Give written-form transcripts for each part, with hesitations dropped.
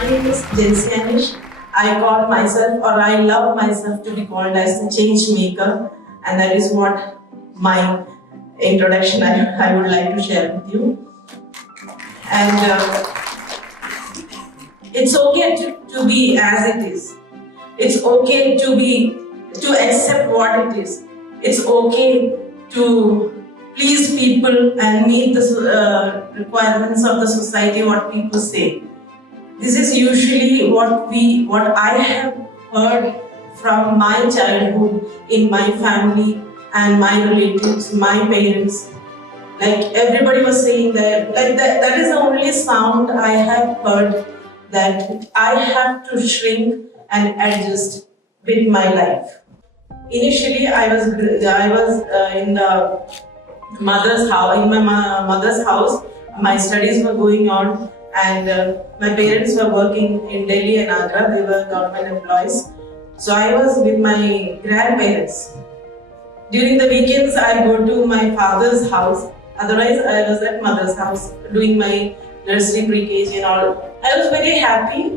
My name is Jency Anish. I call myself, or I love myself to be called as the change maker, and that is what my introduction I would like to share with you. And it's okay to be as it is. It's okay to accept what it is. It's okay to please people and meet the requirements of the society, what people say. This is usually what I have heard from my childhood, in my family and my relatives, my parents. Like everybody was saying that is the only sound I have heard, that I have to shrink and adjust with my life. Initially, I was in the mother's house. In my mother's house, my studies were going on, and my parents were working in Delhi and Agra. They were government employees. So I was with my grandparents. During the weekends, I go to my father's house. Otherwise, I was at mother's house doing my nursery, pre-KG and all. I was very happy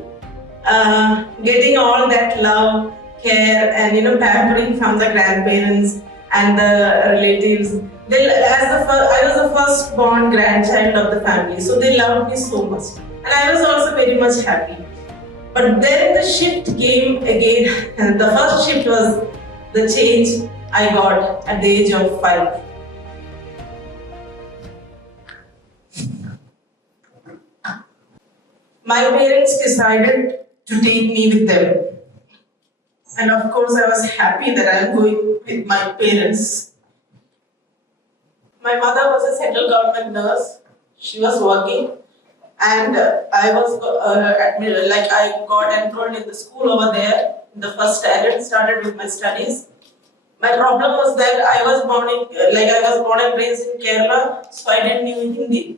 getting all that love, care and pampering from the grandparents and the relatives. I was the first born grandchild of the family, so they loved me so much. And I was also very much happy. But then the shift came again, and the first shift was the change I got at the age of 5. My parents decided to take me with them. And of course, I was happy that I am going with my parents. My mother was a central government nurse. She was working, and I was admitted. Like I got enrolled in the school over there. In the first standard, started with my studies. My problem was that I was born and raised in Kerala, so I didn't know Hindi.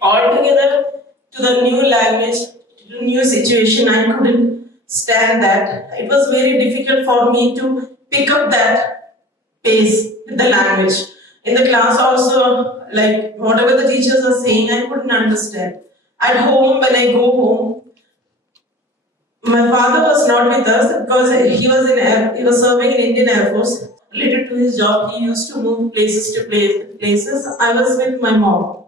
Altogether, to the new language, to the new situation, I couldn't stand that. It was very difficult for me to pick up that pace with the language. In the class also, like whatever the teachers are saying, I couldn't understand. At home, when I go home, my father was not with us because he was serving in Indian Air Force. Related to his job, he used to move places to places. I was with my mom.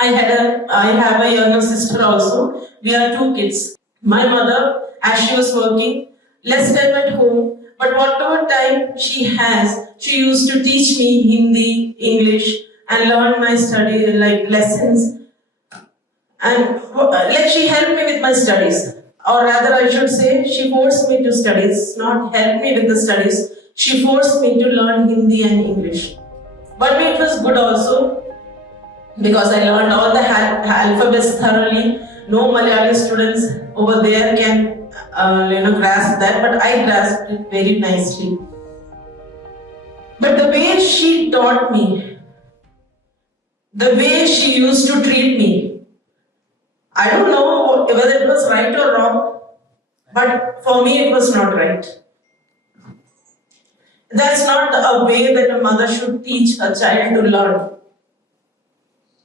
I have a younger sister also. We are 2 kids. My mother, as she was working, less time at home, but whatever time she has, she used to teach me Hindi, English, and learn my study lessons. And she helped me with my studies. Or rather, I should say, she forced me to study. Not help me with the studies. She forced me to learn Hindi and English. But it was good also, because I learned all the alphabets thoroughly. No Malayali students over there can grasp that, but I grasped it very nicely. But the way she taught me, the way she used to treat me, I don't know whether it was right or wrong, but for me it was not right. That's not a way that a mother should teach a child to learn.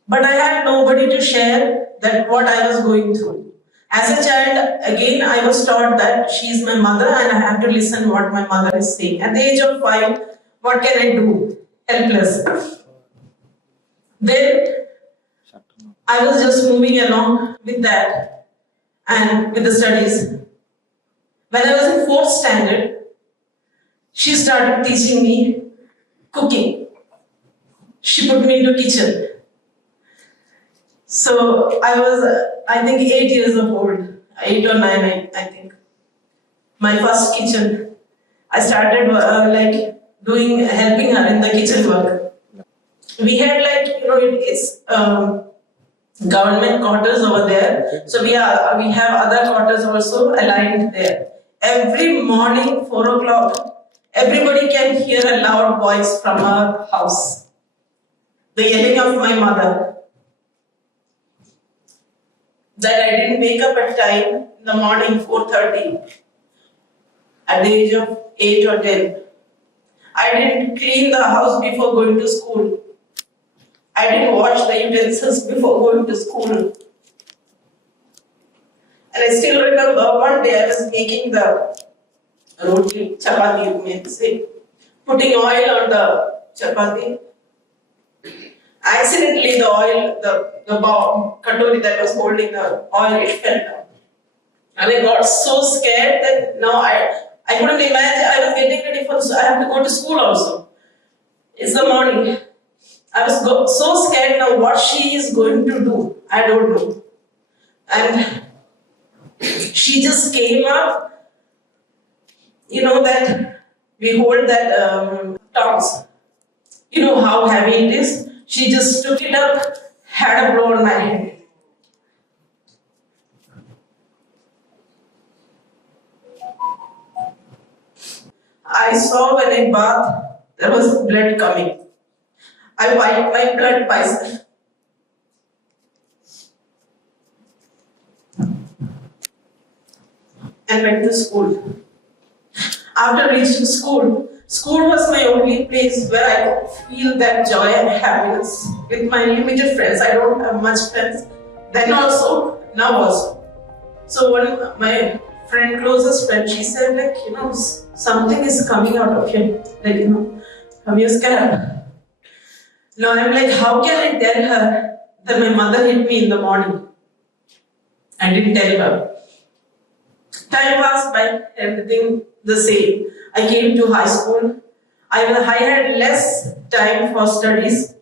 But I had nobody to share that what I was going through. As a child, again, I was taught that she is my mother and I have to listen what my mother is saying. At the age of 5, what can I do? Helpless. Then I was just moving along with that and with the studies. When I was in 4th standard, she started teaching me cooking. She put me into kitchen. So I was, I think, 8 years old, 8 or 9, I think. My first kitchen. I started helping her in the kitchen work. We had it's government quarters over there. So we have other quarters also aligned there. Every morning, 4 o'clock, everybody can hear a loud voice from our house. The yelling of my mother. That I didn't wake up at time in the morning, 4:30, at the age of 8 or 10. I didn't clean the house before going to school. I didn't wash the utensils before going to school. And I still remember one day I was making the roti, chapati, you may say, putting oil on the chapati. Accidentally, the oil, the bowl, katori that was holding the oil, it fell down. And I got so scared that now I couldn't imagine. I was getting ready for I have to go to school also. It's the morning. I was so scared now what she is going to do. I don't know. And she just came up, that we hold that tongs. You know how heavy it is. She just took it up, had a blow on my head. I saw when I bathed, there was blood coming. I wiped my blood myself. And went to school. After reaching school was my only place where I could feel that joy and happiness with my limited friends. I don't have much friends. Then also, now also. So one my closest friend, she said something is coming out of you, from your scalp. Now I'm like, how can I tell her that my mother hit me in the morning? I didn't tell her. Time passed by, everything the same. I came to high school. I had less time for studies,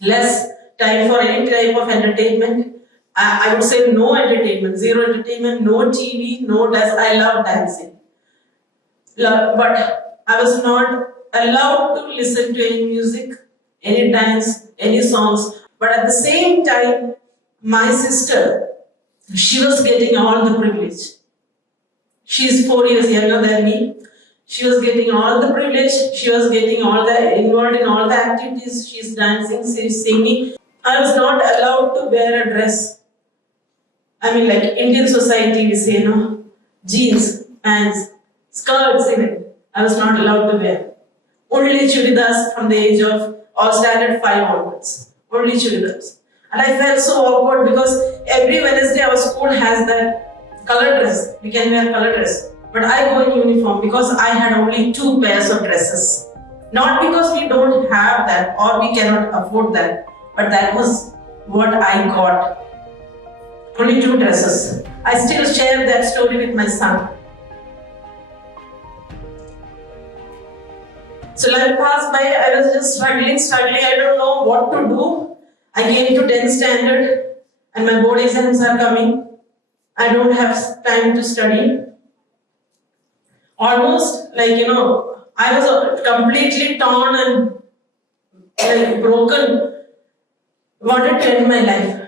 less time for any type of entertainment. I would say no entertainment, zero entertainment, no TV, no dance. I love dancing. But I was not allowed to listen to any music, any dance, any songs. But at the same time, my sister, she was getting all the privilege. She is 4 years younger than me. She was getting all the privilege. She was getting involved in all the activities. She's dancing, she's singing. I was not allowed to wear a dress. I mean, like Indian society, we say, jeans, pants, skirts even. I was not allowed to wear. Only churidars from the age of standard 5 onwards. Only churidars. And I felt so awkward because every Wednesday our school has that color dress. We can wear color dress. But I go in uniform because I had only 2 pairs of dresses. Not because we don't have that or we cannot afford that. But that was what I got. Only 2 dresses. I still share that story with my son. So life passed by, I was just struggling. I don't know what to do. I came to 10th standard and my board exams are coming. I don't have time to study. Almost I was completely torn and broken. Wanted to end my life.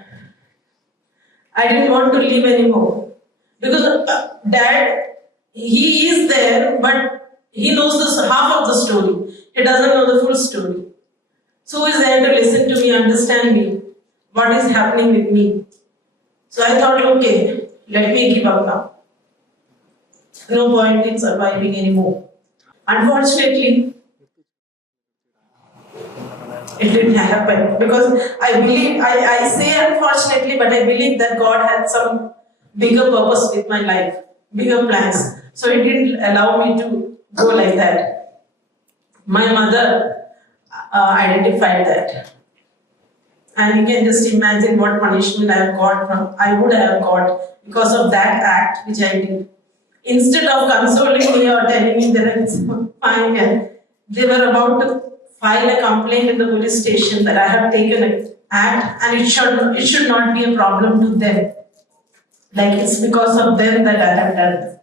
I didn't want to live anymore. Because Dad, he is there, but he knows half of the story. He doesn't know the full story. So who is there to listen to me, understand me, what is happening with me? So I thought, okay, let me give up now. No point in surviving anymore. Unfortunately, it didn't happen because I believe, I say unfortunately, but I believe that God had some bigger purpose with my life, bigger plans. So it didn't allow me to go like that. My mother identified that. And you can just imagine what punishment I would have got because of that act which I did. Instead of consoling me or telling me that it's fine, they were about to file a complaint in the police station that I have taken an act and it should not be a problem to them. Like it's because of them that I have done it.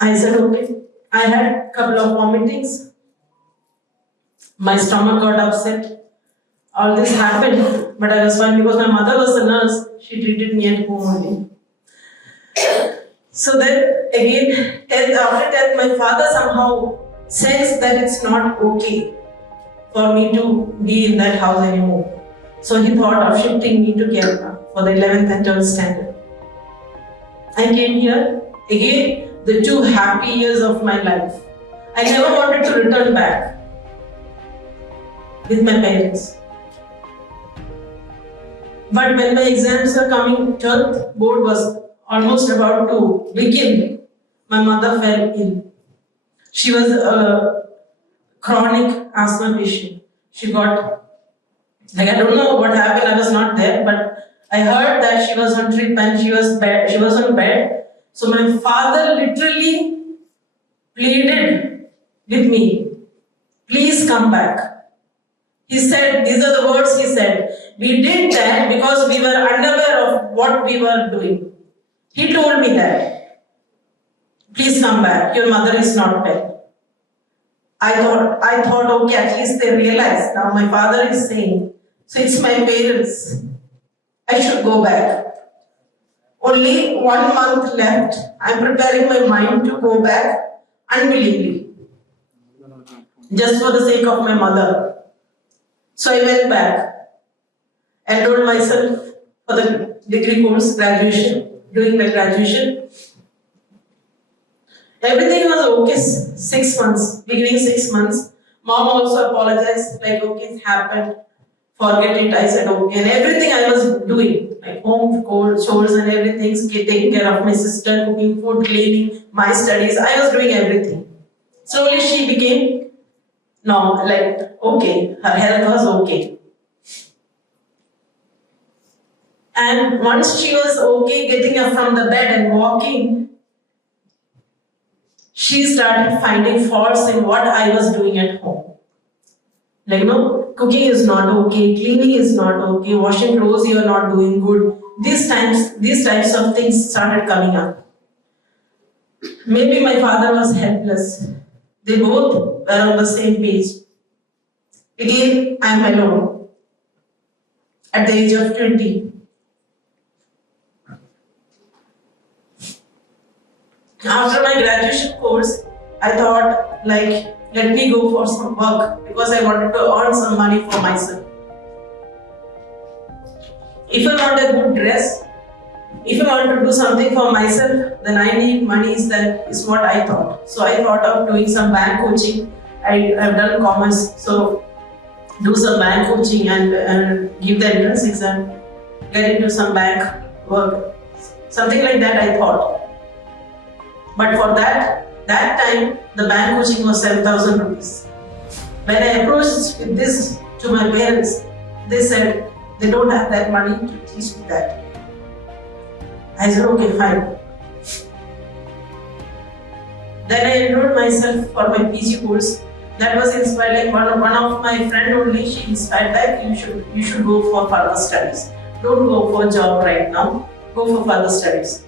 I said, okay. I had a couple of vomitings. My stomach got upset. All this happened, but I was fine because my mother was a nurse. She treated me at home only. So then again, after 10th, my father somehow sensed that it's not okay for me to be in that house anymore. So he thought of shifting me to Kerala for the 11th and 12th standard. I came here, again, the 2 happy years of my life. I never wanted to return back with my parents. But when my exams were coming, 12th board was almost about to begin, my mother fell ill. She was a chronic asthma patient. She got, I don't know what happened, I was not there, but I heard that she was on trip and she was on bed. So my father literally pleaded with me, please come back. He said, these are the words he said. We did that because we were unaware of what we were doing. He told me that. Please come back. Your mother is not well. I thought, okay, at least they realized. Now my father is saying, so it's my parents. I should go back. Only 1 month left. I'm preparing my mind to go back unwillingly. Just for the sake of my mother. So I went back, enrolled myself for the degree course, graduation, doing my graduation. Everything was okay, 6 months, beginning 6 months. Mom also apologized, like, okay, it happened, forget it. I said, okay. And everything I was doing, like home chores and everything, taking care of my sister, cooking food, cleaning, my studies, I was doing everything. Slowly she became normal, like, okay, her health was okay. And once she was okay getting up from the bed and walking, she started finding faults in what I was doing at home. Like, cooking is not okay, cleaning is not okay, washing clothes you are not doing good. These types of things started coming up. Maybe my father was helpless. They both were on the same page. Again, I am alone. At the age of 20. After my graduation course, I thought, like, let me go for some work because I wanted to earn some money for myself. If I want a good dress, if I want to do something for myself, then I need money, is what I thought. So I thought of doing some bank coaching. I have done commerce, so do some bank coaching and give the entrance exam, get into some bank work. Something like that I thought. But for that time, the bank coaching was 7,000 rupees. When I approached with this to my parents, they said they don't have that money to teach me that. I said, okay, fine. Then I enrolled myself for my PG course. That was inspired, like one of my friend only, she inspired that you should go for further studies. Don't go for job right now, go for further studies.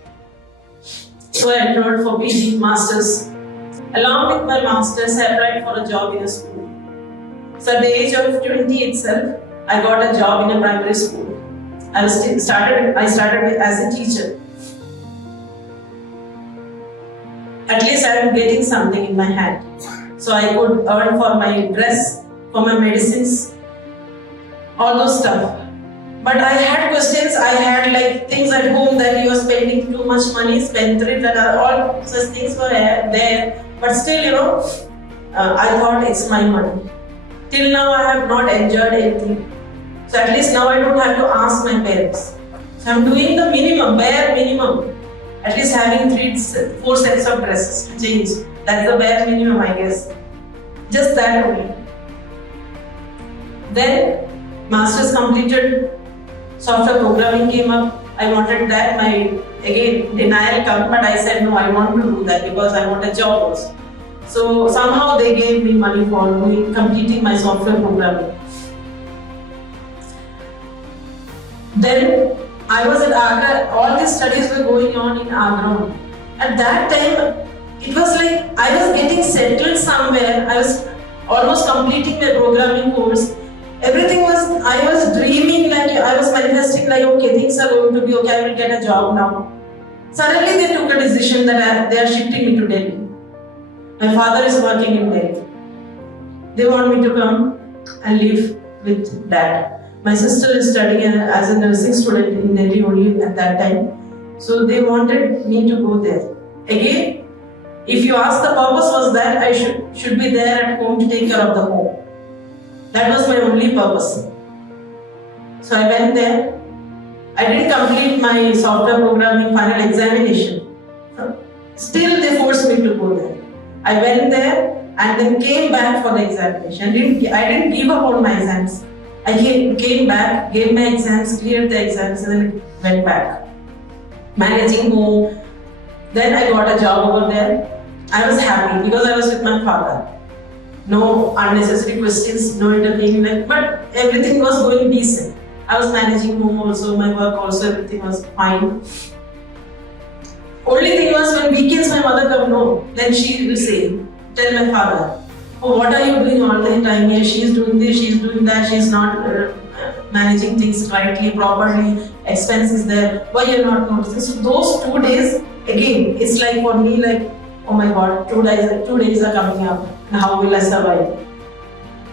So I enrolled for PG Masters. Along with my Masters, I applied for a job in a school. So at the age of 20 itself, I got a job in a primary school. I started as a teacher. At least I am getting something in my hand. So I could earn for my dress, for my medicines, all those stuff. But I had questions, I had like things at home that you are spending too much money, spend thrift and all such things were there. But still, I thought it's my money. Till now I have not enjoyed anything. So at least now I don't have to ask my parents. So I'm doing the minimum, bare minimum. At least having 4 sets of dresses to change. That's the bare minimum, I guess. Just that only. Then Masters completed, software programming came up. I wanted that. Again, denial come, but I said no, I want to do that because I want a job also. So somehow they gave me money for completing my software programming. Then I was at Agra, all these studies were going on in Agra. At that time, it was like I was getting settled somewhere. I was almost completing my programming course. Everything I was dreaming, like I was manifesting, like okay, things are going to be okay, I will get a job now. Suddenly they took a decision that they are shifting me to Delhi. My father is working in Delhi. They want me to come and live with dad. My sister is studying as a nursing student in Delhi only at that time. So they wanted me to go there. Again, if you ask, the purpose was that I should be there at home to take care of the home. That was my only purpose. So I went there. I didn't complete my software programming final examination. Still, they forced me to go there. I went there and then came back for the examination. I didn't give up on my exams. I came back, gave my exams, cleared the exams, and then went back. Managing home. Then I got a job over there. I was happy because I was with my father. No unnecessary questions, no intervening, but everything was going decent. I was managing home also, my work also, everything was fine. Only thing was when weekends my mother come home, then she will say, tell my father, oh, what are you doing all the time here? She is doing this, she is doing that, she is not managing things rightly, properly, expenses there, why you are not noticing? So those 2 days, again, it's like for me like, oh my God, 2 days are coming up, and how will I survive?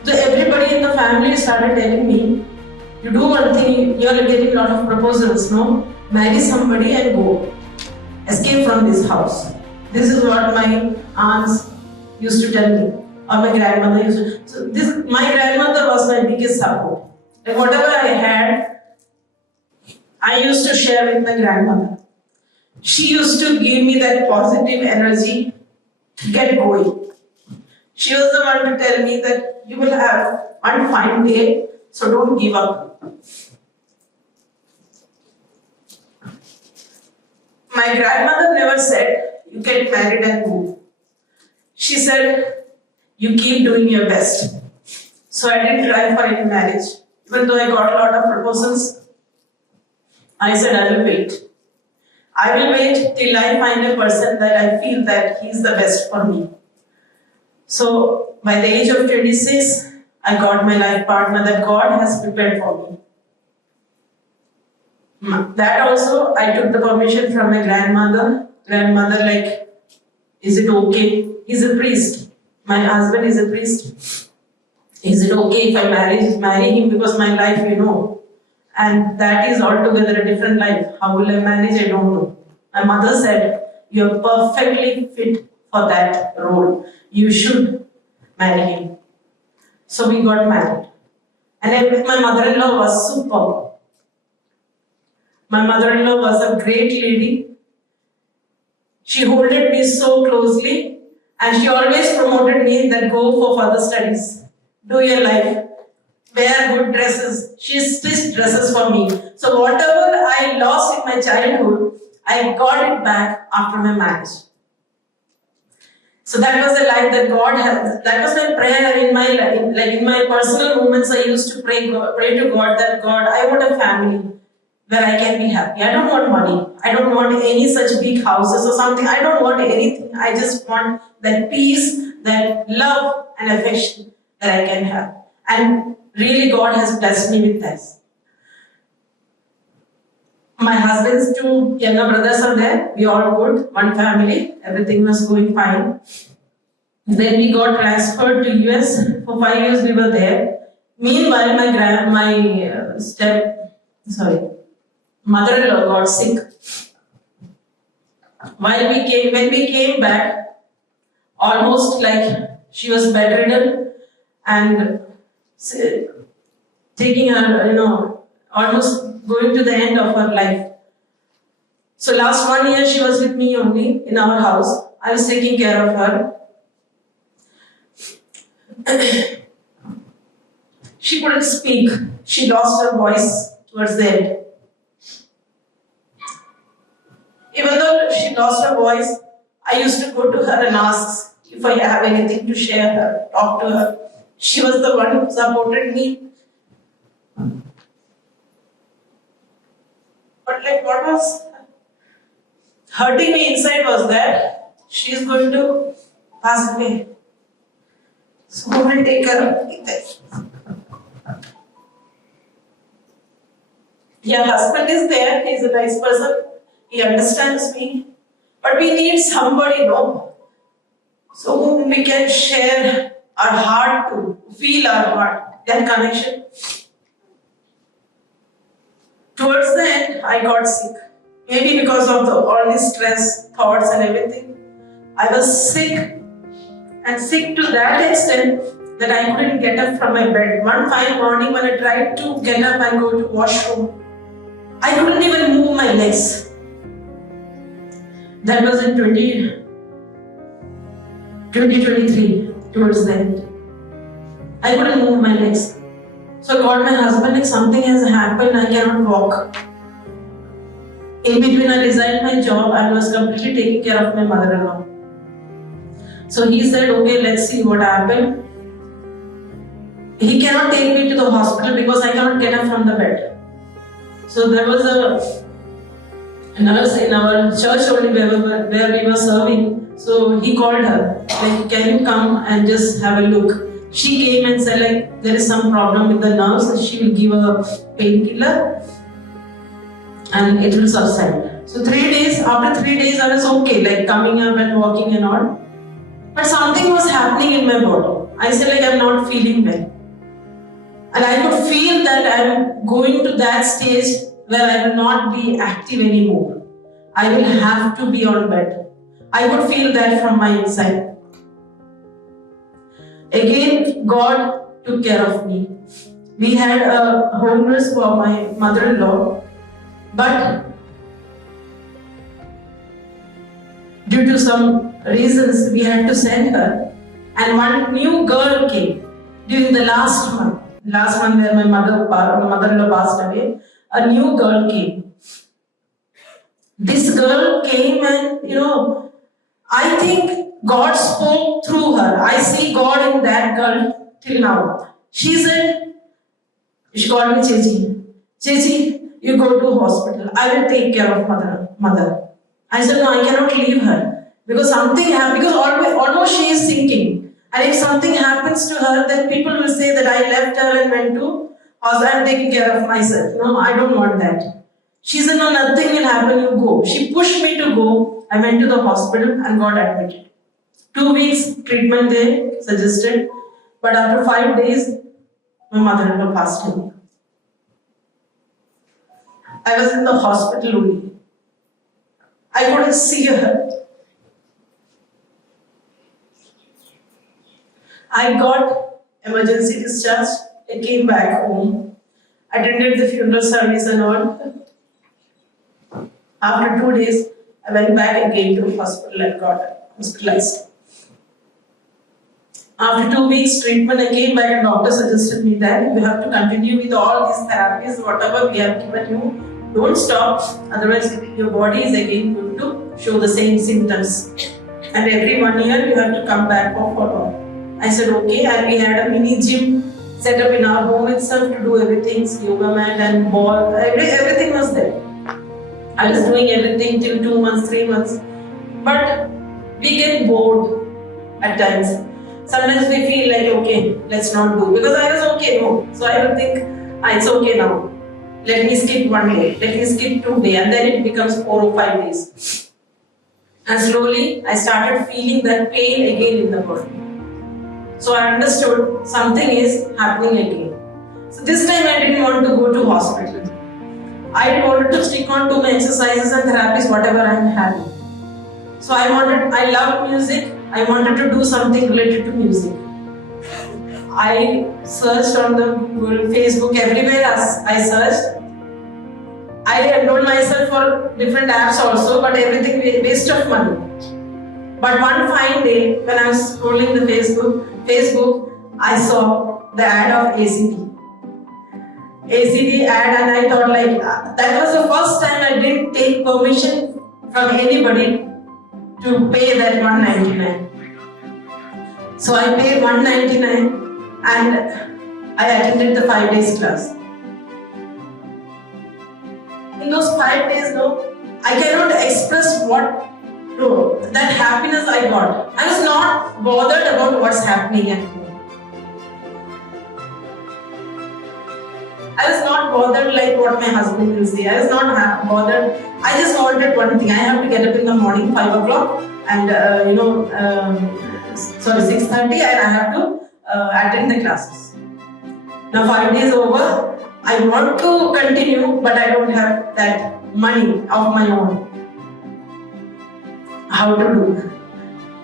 So everybody in the family started telling me, you do one thing, you are getting a lot of proposals, no? Marry somebody and go. Escape from this house. This is what my aunts used to tell me, or my grandmother used to. So my grandmother was my biggest support. Like whatever I had, I used to share with my grandmother. She used to give me that positive energy to get going. She was the one to tell me that you will have one fine day, so don't give up. My grandmother never said, you get married and move. She said, you keep doing your best. So I didn't try for any marriage. Even though I got a lot of proposals, I said, I will wait. I will wait till I find a person that I feel that he's the best for me. So by the age of 26, I got my life partner that God has prepared for me. That also, I took the permission from my grandmother. Grandmother like, is it okay? He's a priest. My husband is a priest. Is it okay if I marry him? Because my life, you know. And that is altogether a different life. How will I manage? I don't know. My mother said, you are perfectly fit for that role. You should marry him. So we got married. And my mother-in-law was superb. My mother-in-law was a great lady. She holded me so closely and she always promoted me that go for further studies. Do your life. Wear good dresses. She stitched dresses for me. So whatever I lost in my childhood, I got it back after my marriage. So that was the life that God has. That was my prayer in my life. Like in my personal moments, I used to pray to God that God, I want a family where I can be happy. I don't want money. I don't want any such big houses or something. I don't want anything. I just want that peace, that love and affection that I can have. And really God has blessed me with this. My husband's 2 younger brothers are there. We all good. One family. Everything was going fine. Then we got transferred to US. For 5 years we were there. Meanwhile, mother-in-law got sick. When we came back, almost like she was bedridden and taking her, almost going to the end of her life. So last 1 year she was with me only in our house. I was taking care of her. She couldn't speak. She lost her voice towards the end. Even though she lost her voice, I used to go to her and ask if I have anything to share her, talk to her. She was the one who supported me. But like what was hurting me inside was that she is going to pass away. So who will take care of me then? Your husband is there, he is a nice person, he understands me. But we need somebody, so whom we can share our heart to, feel our heart, that connection. Towards the end, I got sick. Maybe because of all this stress, thoughts and everything. I was sick. And sick to that extent that I couldn't get up from my bed. One fine morning when I tried to get up and go to washroom, I couldn't even move my legs. That was in 2023, towards the end. I couldn't move my legs. So I called my husband, like, something has happened, I cannot walk. In between, I resigned my job and was completely taking care of my mother-in-law. So he said, okay, let's see what happened. He cannot take me to the hospital because I cannot get up from the bed. So there was a nurse in our church only where we were serving. So he called her, like, can you come and just have a look? She came and said, like, there is some problem with the nerves. She will give a painkiller and it will subside. So after 3 days I was okay, like coming up and walking and all. But something was happening in my body. I said, like, I'm not feeling well. And I could feel that I'm going to that stage where I will not be active anymore. I will have to be on bed. I could feel that from my inside. Again, God took care of me. We had a home nurse for my mother-in-law, but due to some reasons, we had to send her. And one new girl came during the last month where my mother-in-law passed away. A new girl came. This girl came and, I think God spoke through her. I see God in that girl till now. She said, she called me Chechi. Chechi, you go to hospital. I will take care of mother. I said, no, I cannot leave her. Because something happened, because almost she is sinking. And if something happens to her, then people will say that I left her and went to hospital and taking care of myself. No, I don't want that. She said, no, nothing will happen, you go. She pushed me to go. I went to the hospital and got admitted. 2 weeks treatment they suggested. But after 5 days, my mother-in-law passed away. I was in the hospital only. I couldn't see her. I got emergency discharge. I came back home, attended the funeral service and all. After 2 days, I went back again to the hospital and got hospitalized. After 2 weeks treatment, I came back and doctor suggested me that you have to continue with all these therapies, whatever we have given you. Don't stop, otherwise your body is again going to show the same symptoms. And every 1 year you have to come back for follow-up. I said okay, and we had a mini gym set up in our home itself to do everything, yoga mat and ball, everything was there. I was doing everything till 2 months, 3 months. But we get bored at times. Sometimes we feel like, okay, let's not do. Because I was okay, no. So I would think, it's okay now. Let me skip 1 day, let me skip 2 days, and then it becomes 4 or 5 days. And slowly, I started feeling that pain again in the body. So I understood something is happening again. So this time I didn't want to go to hospital. I wanted to stick on to my exercises and therapies, whatever I am having. So I love music. I wanted to do something related to music. I searched on the Google, Facebook, everywhere I searched. I enrolled myself for different apps also, but everything waste of money. But one fine day, when I was scrolling the Facebook, I saw the ad of ACD ad, and I thought that was the first time I didn't take permission from anybody to pay that $199. So I paid $199 and I attended the 5 days class. In those 5 days, I cannot express that happiness I got. I was not bothered about what's happening at home. I was not bothered like what my husband will say. I was not bothered. I just wanted one thing. I have to get up in the morning, 5 o'clock, and 6:30, and I have to attend the classes. Now 5 days over. I want to continue, but I don't have that money of my own. How to do?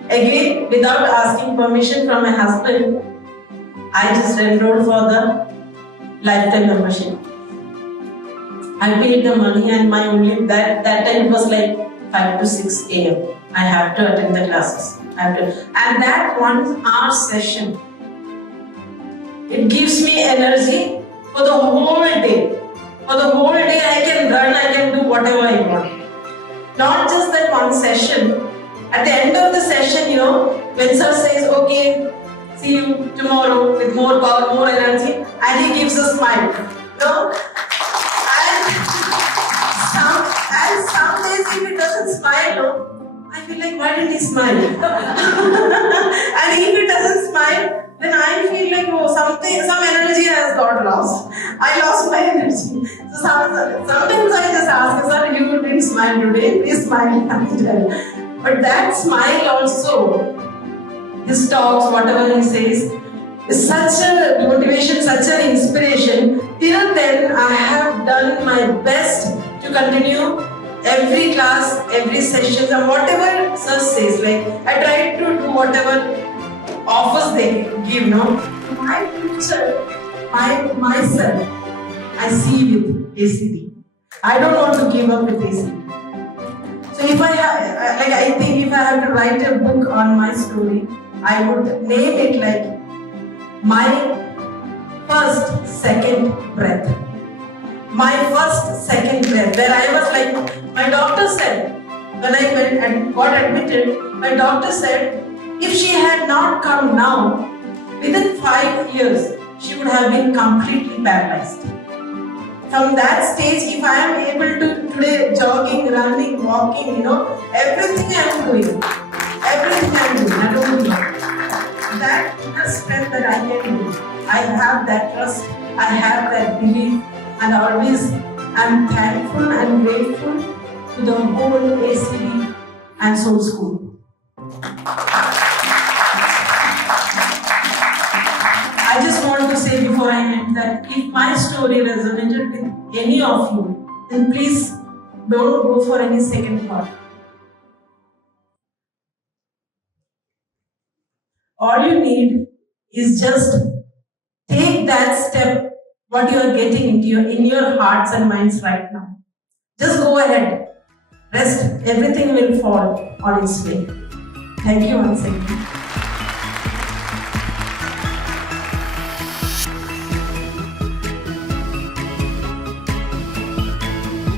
Again, without asking permission from my husband, I just enrolled for the lifetime membership. I paid the money, and my only that time it was like 5 to 6 a.m. I have to attend the classes. And that 1 hour session, it gives me energy for the whole day. For the whole day I can run, I can do whatever I want. Not just that one session. At the end of the session, when sir says, okay, see you tomorrow with more power, more energy, and he gives a smile. And some days if he doesn't smile, I feel like, why didn't he smile? And if he doesn't smile, then I feel like, some energy has got lost. I lost my energy. So sometimes I just ask, sir, you didn't smile today, please smile. But that smile also, his talks, whatever he says, is such a motivation, such an inspiration. Till then, I have done my best to continue every class, every session, and whatever sir says. Like, I try to do whatever offers they give, My future, myself, I see with ACD. I don't want to give up with ACD. So if I think if I have to write a book on my story, I would name it like My First Second Breath. My first second breath, where I was like, my doctor said, when I went and got admitted, my doctor said, if she had not come now, within 5 years, she would have been completely paralyzed. From that stage, if I am able to today jogging, running, walking, everything I am doing, I don't know. That inner strength that I can do, I have that trust, I have that belief, and always am thankful and grateful to the whole ACD and Soul School. I just want to say before I end that if my story resonated with any of you, then please don't go for any second thought. All you need is just take that step, what you are getting into in your hearts and minds right now. Just go ahead. Rest, everything will fall on its way. Thank you once again.